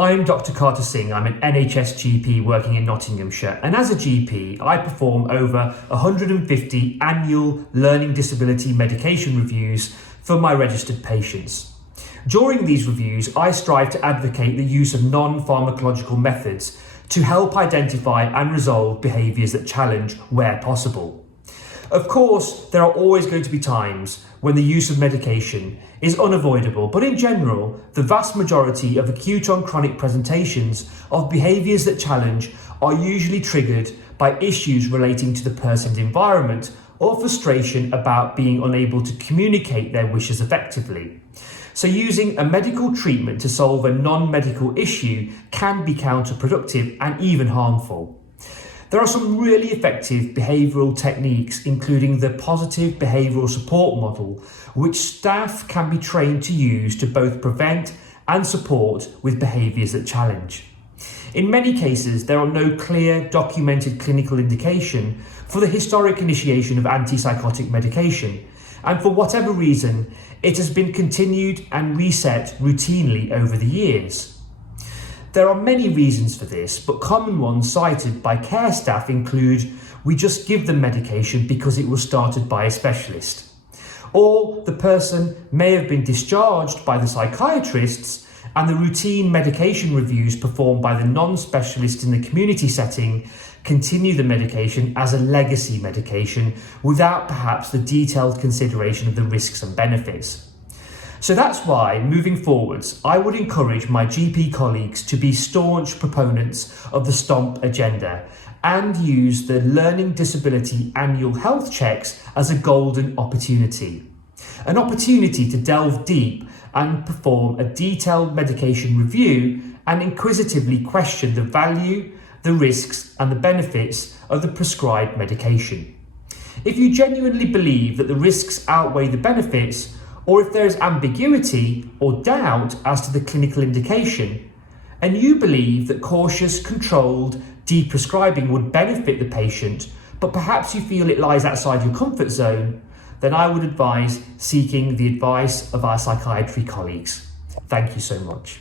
I'm Dr. Carter Singh. I'm an NHS GP working in Nottinghamshire, and as a GP, I perform over 150 annual learning disability medication reviews for my registered patients. During these reviews, I strive to advocate the use of non-pharmacological methods to help identify and resolve behaviours that challenge where possible. Of course, there are always going to be times when the use of medication is unavoidable, but in general, the vast majority of acute on chronic presentations of behaviours that challenge are usually triggered by issues relating to the person's environment or frustration about being unable to communicate their wishes effectively. So using a medical treatment to solve a non-medical issue can be counterproductive and even harmful. There are some really effective behavioural techniques, including the positive behavioural support model, which staff can be trained to use to both prevent and support with behaviours that challenge. In many cases, there are no clear documented clinical indication for the historic initiation of antipsychotic medication, and for whatever reason, it has been continued and reset routinely over the years. There are many reasons for this, but common ones cited by care staff include we just give them medication because it was started by a specialist, or the person may have been discharged by the psychiatrists and the routine medication reviews performed by the non-specialist in the community setting continue the medication as a legacy medication without perhaps the detailed consideration of the risks and benefits. So that's why, moving forwards, I would encourage my GP colleagues to be staunch proponents of the STOMP agenda and use the Learning Disability Annual Health Checks as a golden opportunity. An opportunity to delve deep and perform a detailed medication review and inquisitively question the value, the risks and the benefits of the prescribed medication. If you genuinely believe that the risks outweigh the benefits, or if there is ambiguity or doubt as to the clinical indication, and you believe that cautious, controlled deprescribing would benefit the patient, but perhaps you feel it lies outside your comfort zone, then I would advise seeking the advice of our psychiatry colleagues. Thank you so much.